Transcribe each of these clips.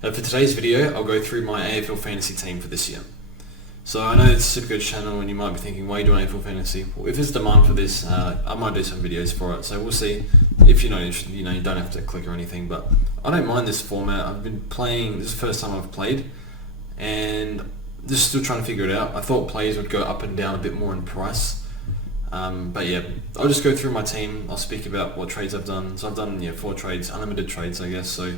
For today's video, I'll go through my AFL fantasy team for this year. So I know it's a Supercoach channel and you might be thinking, why are you doing AFL fantasy? Well, if there's demand for this, I might do some videos for it. So we'll see. If you're not interested, you don't have to click or anything, but I don't mind this format. I've been playing, this is the first time I've played, and just still trying to figure it out. I thought players would go up and down a bit more in price. But yeah, I'll just go through my team. I'll speak about what trades I've done. So I've done 4 trades, unlimited trades I guess, so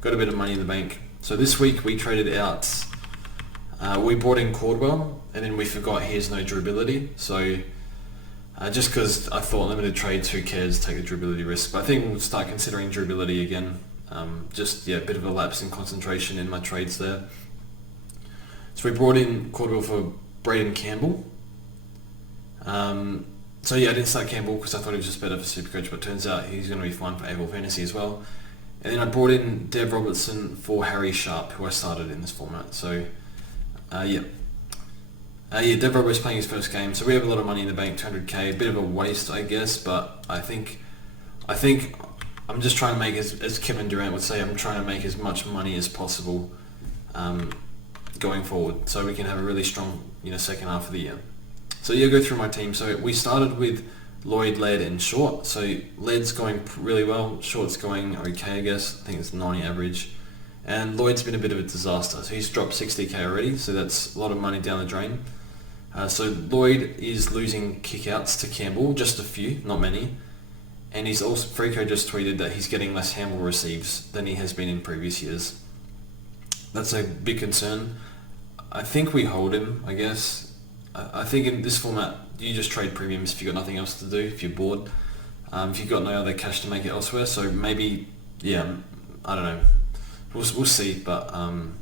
got a bit of money in the bank. So this week we traded out, we brought in Cordwell, and then we forgot he has no durability. So just because I thought limited trades, who cares, take the durability risk. But I think we'll start considering durability again. A bit of a lapse in concentration in my trades there. So we brought in Cordwell for Braden Campbell. I didn't start Campbell because I thought he was just better for Supercoach, but it turns out he's going to be fine for AFL Fantasy as well. And then I brought in Dev Robertson for Harry Sharp, who I started in this format. So, Dev Robertson's playing his first game, so we have a lot of money in the bank, 200k, a bit of a waste, I guess, but I think I'm just trying to make, as Kevin Durant would say, I'm trying to make as much money as possible going forward, so we can have a really strong, second half of the year. So go through my team. So we started with Lloyd, Laird and Short. So Laird's going really well, Short's going okay I guess, I think it's 90 average. And Lloyd's been a bit of a disaster, so he's dropped 60k already, so that's a lot of money down the drain. So Lloyd is losing kickouts to Campbell, just a few, not many. And he's also, Freako just tweeted that he's getting less handball receives than he has been in previous years. That's a big concern. I think we hold him, I guess. I think in this format, you just trade premiums if you've got nothing else to do, if you're bored. If you've got no other cash to make it elsewhere, so maybe, I don't know. We'll see, but I'm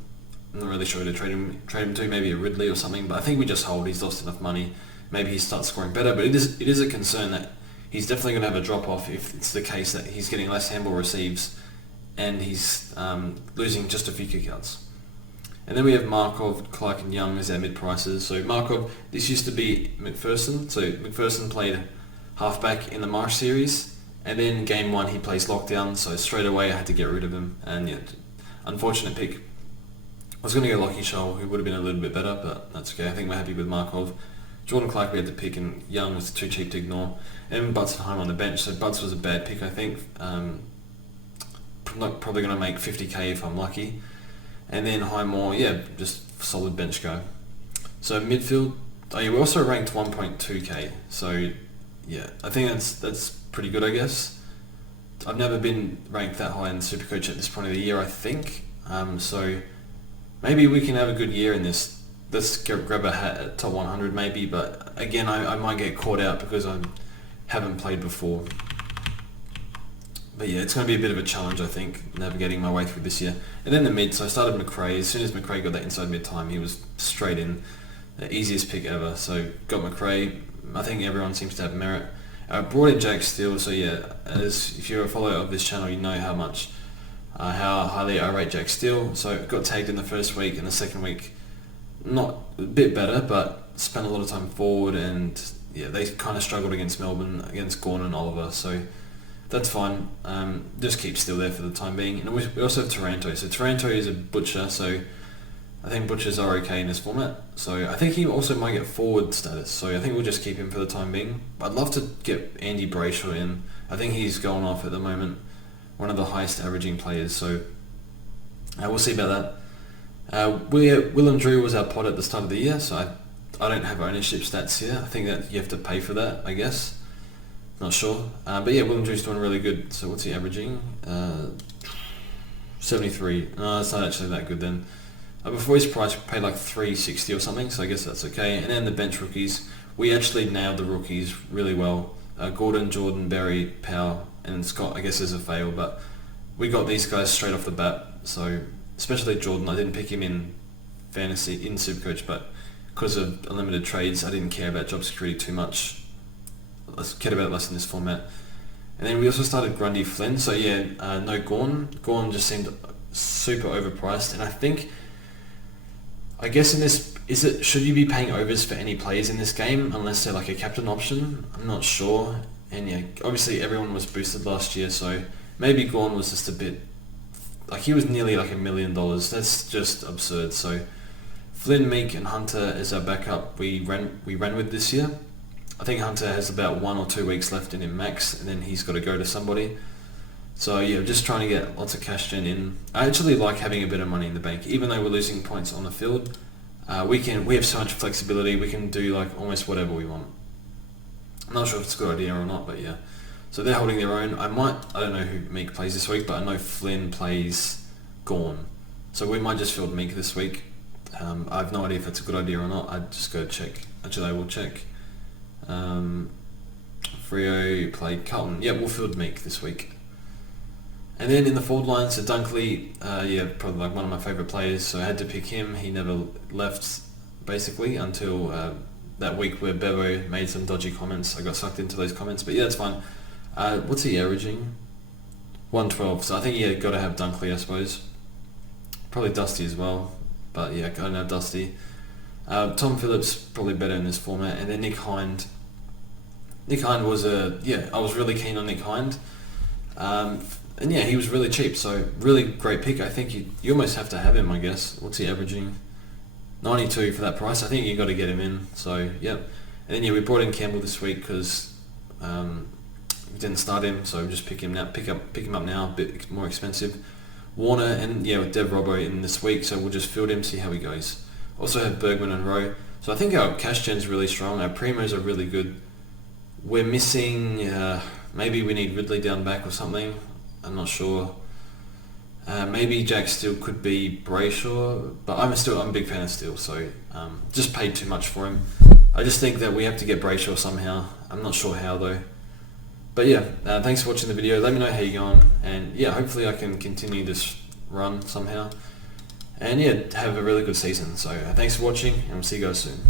not really sure who to trade him to, maybe a Ridley or something, but I think we just hold. He's lost enough money. Maybe he starts scoring better, but it is a concern that he's definitely going to have a drop-off if it's the case that he's getting less handball receives and he's losing just a few kickouts. And then we have Markov, Clark and Young as our mid-prices. So Markov, this used to be McPherson. So McPherson played halfback in the Marsh series, and then game 1 he plays lockdown, so straight away I had to get rid of him. And unfortunate pick. I was going to go Lockie Shoal, who would have been a little bit better, but that's okay. I think we're happy with Markov. Jordan Clark we had to pick, and Young was too cheap to ignore. And Butts and Heim on the bench, so Butts was a bad pick I think. Probably going to make 50k if I'm lucky. And then Highmore, just solid bench guy. So midfield, we also ranked 1.2k. So I think that's pretty good I guess. I've never been ranked that high in Supercoach at this point of the year I think. So maybe we can have a good year in this. Let's grab a hat at top 100 maybe, but again I might get caught out because I haven't played before. But it's going to be a bit of a challenge I think, navigating my way through this year. And then the mid, so I started McRae. As soon as McRae got that inside mid time, he was straight in. The easiest pick ever. So got McRae. I think everyone seems to have merit. Brought in Jack Steele, so as if you're a follower of this channel, you know how highly I rate Jack Steele. So got tagged in the first week, and the second week, not a bit better, but spent a lot of time forward, and they kind of struggled against Melbourne, against Gawn and Oliver, so that's fine. Just keep Steele there for the time being. And we also have Taranto. So Taranto is a butcher, so I think butchers are okay in this format. So I think he also might get forward status, so I think we'll just keep him for the time being. I'd love to get Andy Brayshaw in. I think he's going off at the moment, one of the highest averaging players, so we'll see about that. Willem Drew was our pod at the start of the year, so I don't have ownership stats here. I think that you have to pay for that, I guess. Not sure. But Willem Drew's doing really good. So what's he averaging? 73. No, that's not actually that good then. Before his price, we paid like 360 or something, so I guess that's okay. And then the bench rookies, we actually nailed the rookies really well. Gordon, Jordan, Berry, Powell, and Scott, I guess is a fail, but we got these guys straight off the bat. So especially Jordan, I didn't pick him in fantasy, in Supercoach, but because of unlimited trades, I didn't care about job security too much. Let's cared about it less in this format. And then we also started Grundy Flynn, so no Gawn. Gawn just seemed super overpriced, and I guess in this, should you be paying overs for any players in this game unless they're like a captain option? I'm not sure. And obviously everyone was boosted last year, so maybe Gawn was just a bit like he was nearly like $1 million. That's just absurd. So Flynn, Meek, and Hunter is our backup. We ran with this year. I think Hunter has about 1 or 2 weeks left in him max, and then he's got to go to somebody. So yeah, just trying to get lots of cash gen in. I actually like having a bit of money in the bank, even though we're losing points on the field. We have so much flexibility. We can do like almost whatever we want. I'm not sure if it's a good idea or not, but yeah. So they're holding their own. I don't know who Meek plays this week, but I know Flynn plays Gorn. So we might just field Meek this week. I have no idea if it's a good idea or not. I'd just go check. Actually, I will check. Freo played Carlton. Yeah, we'll field Meek this week. And then in the forward line, so Dunkley, probably like one of my favourite players, so I had to pick him. He never left, basically, until that week where Bevo made some dodgy comments. I got sucked into those comments, but yeah, that's fine. What's he averaging? 112, so I think, got to have Dunkley, I suppose. Probably Dusty as well, but yeah, gotta have Dusty. Tom Phillips, probably better in this format, and then Nick Hind. Nick Hind was I was really keen on Nick Hind. And yeah, he was really cheap, so really great pick. I think you almost have to have him, I guess. What's he averaging? 92 for that price. I think you got to get him in, so yep. And then we brought in Campbell this week because we didn't start him, so just pick him up now, a bit more expensive. Warner and with Dev Robbo in this week, so we'll just field him, see how he goes. Also have Bergman and Rowe. So I think our cash gen is really strong. Our primos are really good. We're missing. Maybe we need Ridley down back or something. I'm not sure. Maybe Jack Steele could be Brayshaw, but I'm a big fan of Steele, so just paid too much for him. I just think that we have to get Brayshaw somehow. I'm not sure how though. But yeah, thanks for watching the video. Let me know how you're going, and yeah, hopefully I can continue this run somehow. And yeah, have a really good season. So thanks for watching, and we'll see you guys soon.